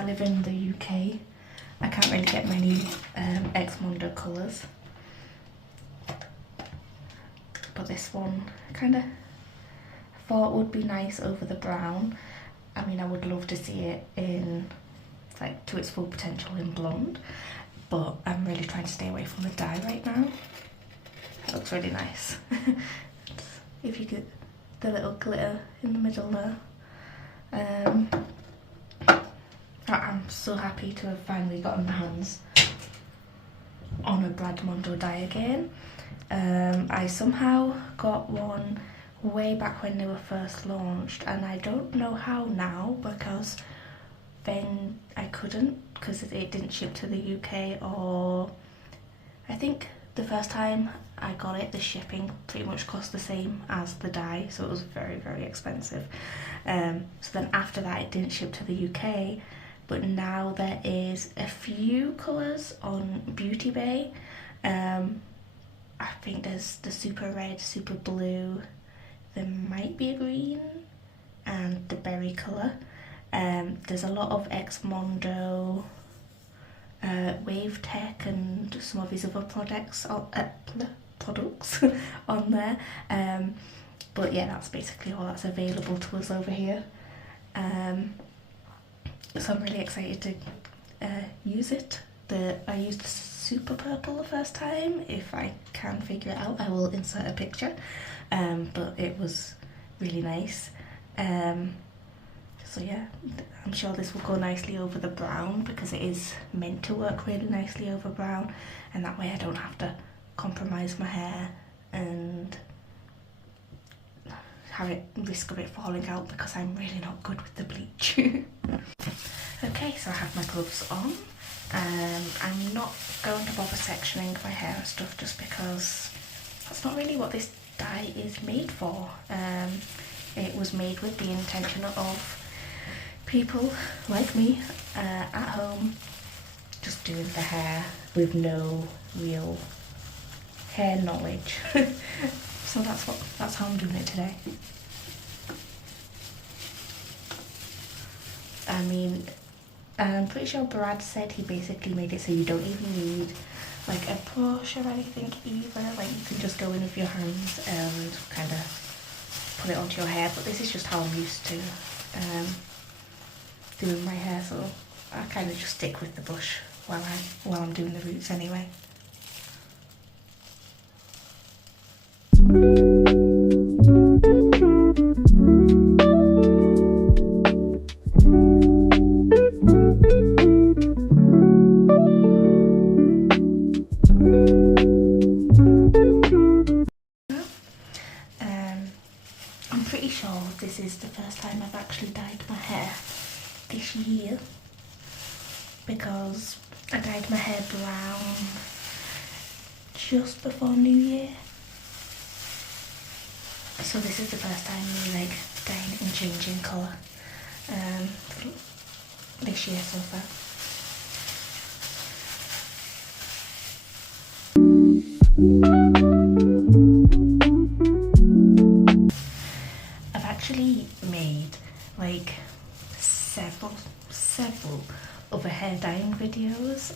I live in the UK, I can't really get many xmondo colours. But this one kind of thought would be nice over the brown. I mean, I would love to see it in, like, to its full potential in blonde, but I'm really trying to stay away from the dye right now. It looks really nice. If you get the little glitter in the middle there. I'm so happy to have finally gotten my hands on a Xmondo dye again. I somehow got one way back when they were first launched, and I don't know how now, because then I couldn't, because it didn't ship to the UK, or I think the first time I got it, the shipping pretty much cost the same as the dye, so it was very, very expensive. So then after that it didn't ship to the UK, but now there is a few colours on Beauty Bay. I think there's the super red, super blue, there might be a green, and the berry colour. There's a lot of xmondo, Wave Tech, and some of his other products on there. But yeah, that's basically all that's available to us over here. So I'm really excited to use it. I used the super purple the first time. If I can figure it out, I will insert a picture. But it was really nice. So yeah, I'm sure this will go nicely over the brown, because it is meant to work really nicely over brown, and that way I don't have to compromise my hair and have it risk of it falling out, because I'm really not good with the bleach. Okay, so I have my gloves on. I'm not going to bother sectioning my hair and stuff, just because that's not really what this dye is made for. It was made with the intention of people like me at home just doing the hair with no real hair knowledge. So that's how I'm doing it today. I mean, I'm pretty sure Brad said he basically made it so you don't even need like a brush or anything either. Like, you can just go in with your hands and kind of put it onto your hair. But this is just how I'm used to doing my hair, so I kind of just stick with the brush while I'm doing the roots anyway. I'm pretty sure this is the first time I've actually dyed my hair this year, because I dyed my hair brown just before New Year. So this is the first time me like dyeing and changing colour this year so far. I've actually made like several other hair dyeing videos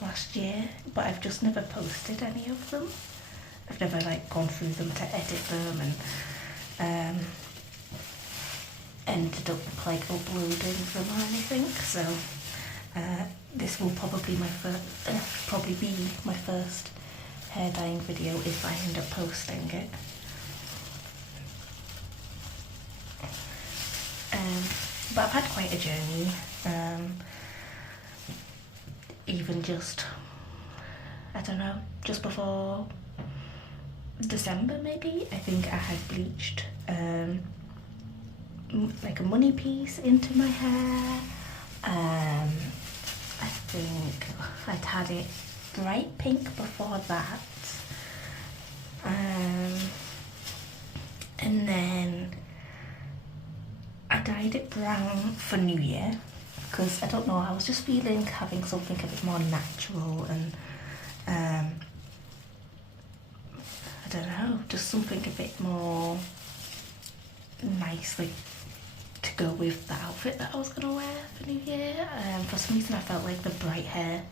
last year, but I've just never posted any of them. I've never like gone through them to edit them and ended up like uploading them or anything. So this will probably be my first hair dyeing video if I end up posting it. But I've had quite a journey. Even just, I don't know, just before December maybe, I think I had bleached like a money piece into my hair. I think I'd had it bright pink before that. And then I dyed it brown for New Year, because I don't know, I was just feeling having something a bit more natural and I don't know, just something a bit more nice, like to go with the outfit that I was gonna wear for New Year. For some reason I felt like the bright hair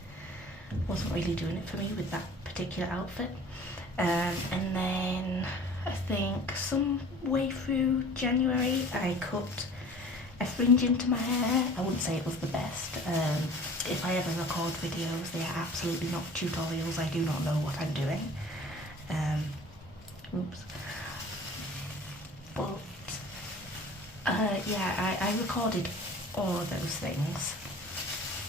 wasn't really doing it for me with that particular outfit. And then I think some way through January I cut a fringe into my hair. I wouldn't say it was the best. If I ever record videos, they are absolutely not tutorials. I do not know what I'm doing. Oops. But yeah, I recorded all of those things.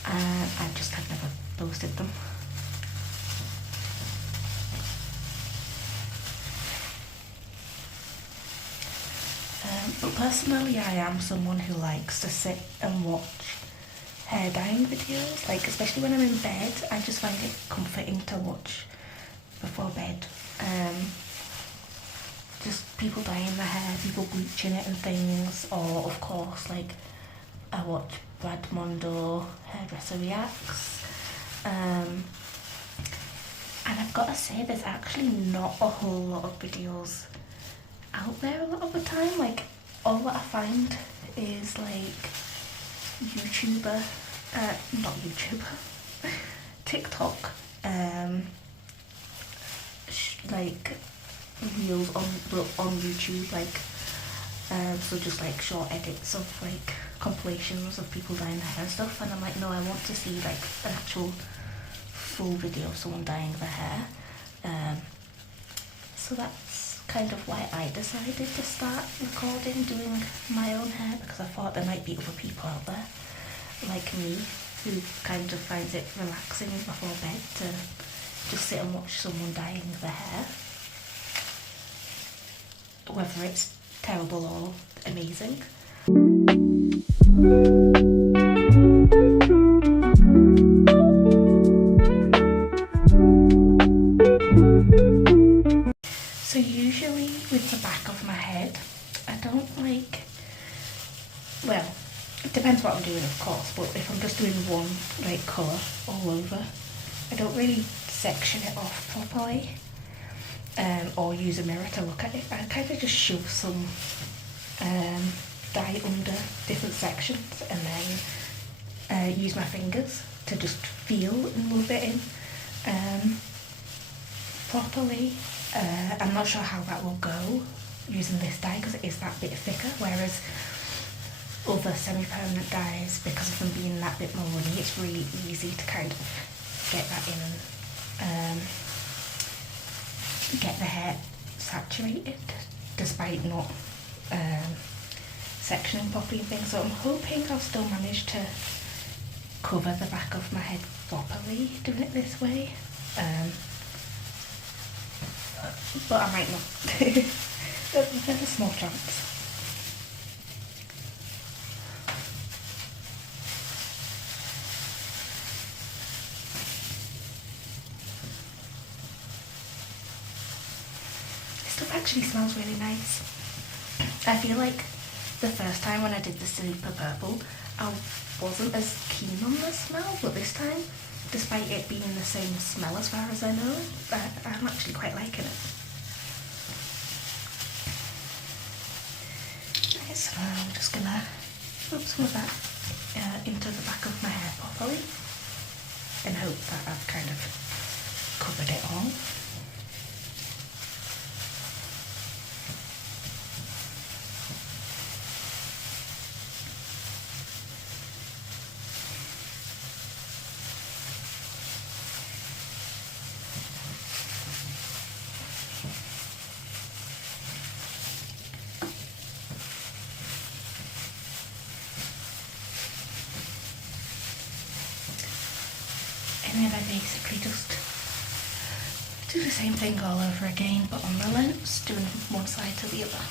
I just have never posted them. But personally, I am someone who likes to sit and watch hair dyeing videos, like especially when I'm in bed. I just find it comforting to watch before bed. Just people dyeing their hair, people bleaching it and things, or of course like I watch xmondo Hairdresser Reacts. And I've got to say there's actually not a whole lot of videos out there a lot of the time. Like all that I find is like TikTok, like reels on YouTube, like so just like short edits of like compilations of people dyeing their hair and stuff, and I'm like, no, I want to see like an actual full video of someone dyeing their hair. So that's kind of why I decided to start recording doing my own hair, because I thought there might be other people out there like me who kind of finds it relaxing before bed to just sit and watch someone dyeing their hair, whether it's terrible or amazing. So usually with the back of my head, I don't like, well, it depends what I'm doing of course, but if I'm just doing one like colour all over, I don't really section it off properly, or use a mirror to look at it. I kind of just shove some dye under different sections and then use my fingers to just feel and rub it in properly. I'm not sure how that will go using this dye because it is that bit thicker, whereas other semi-permanent dyes, because of them being that bit more runny, it's really easy to kind of get that in and get the hair saturated despite not sectioning properly and things. So I'm hoping I'll still manage to cover the back of my head properly doing it this way, but I might not. There's a small chance. Stuff actually smells really nice. I feel like the first time when I did the Super Purple, I wasn't as keen on the smell, but this time, despite it being the same smell as far as I know, I'm actually quite liking it. Okay, so I'm just gonna rub some of that into the back of my hair properly and hope that I've kind of covered it all. And then I basically just do the same thing all over again, but on the lens, doing from one side to the other.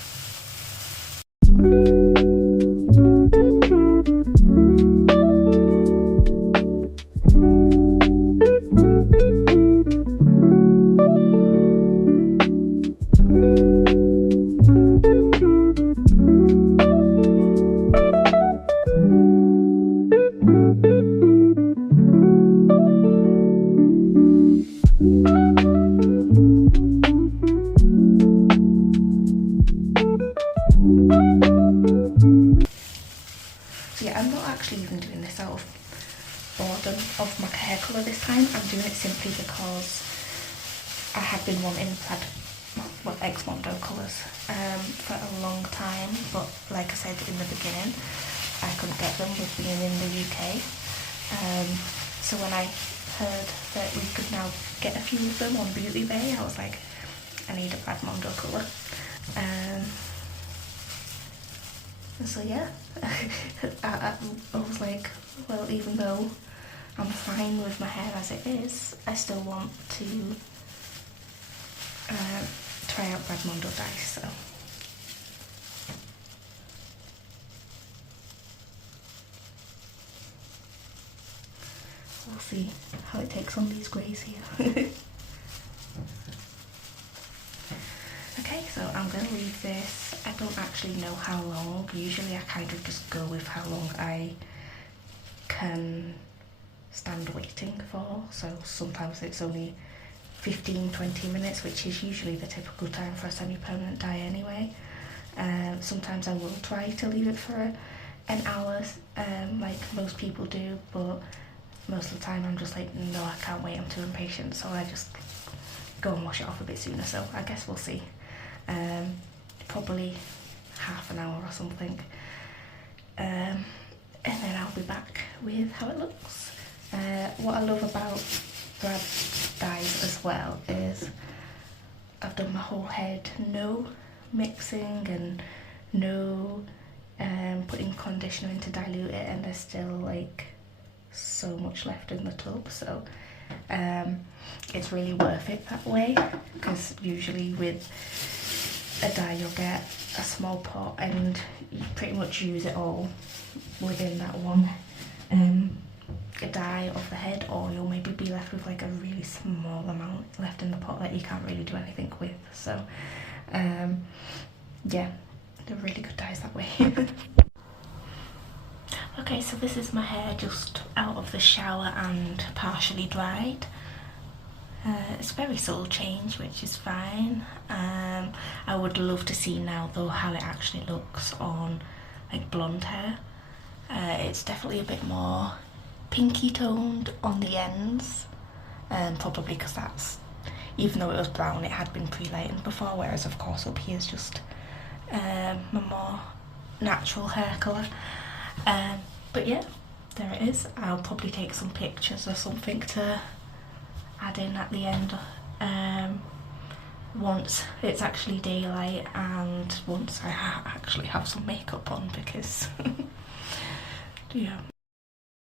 myself boredom of my hair colour this time. I'm doing it simply because I have been wanting xmondo colours for a long time, but like I said in the beginning, I couldn't get them with being in the UK. So when I heard that we could now get a few of them on Beauty Bay, I was like, I need a brad mondo colour. So yeah, I was like, well, even though I'm fine with my hair as it is, I still want to try out brad mondo dye, so. We'll see how it takes on these greys here. Okay, so I'm going to leave this. I don't actually know how long. Usually I kind of just go with how long I can stand waiting for. So sometimes it's only 15-20 minutes, which is usually the typical time for a semi-permanent dye anyway. Sometimes I will try to leave it for an hour, like most people do, but most of the time I'm just like, no, I can't wait, I'm too impatient, so I just go and wash it off a bit sooner. So I guess we'll see. Probably half an hour or something, and then I'll be back with how it looks. What I love about brad dyes as well is I've done my whole head, no mixing and no putting conditioner in to dilute it, and there's still like so much left in the tub, so it's really worth it that way, because usually with a dye you'll get a small pot and you pretty much use it all within that one dye of the head, or you'll maybe be left with like a really small amount left in the pot that you can't really do anything with. So yeah, they're really good dyes that way. Okay, so this is my hair just out of the shower and partially dried. It's a very subtle change, which is fine. I would love to see now though how it actually looks on like blonde hair. It's definitely a bit more pinky toned on the ends, probably because that's, even though it was brown, it had been pre-lightened before, whereas of course up here is just a more natural hair colour. But yeah, there it is. I'll probably take some pictures or something to add in at the end once it's actually daylight and once I actually have some makeup on, because yeah.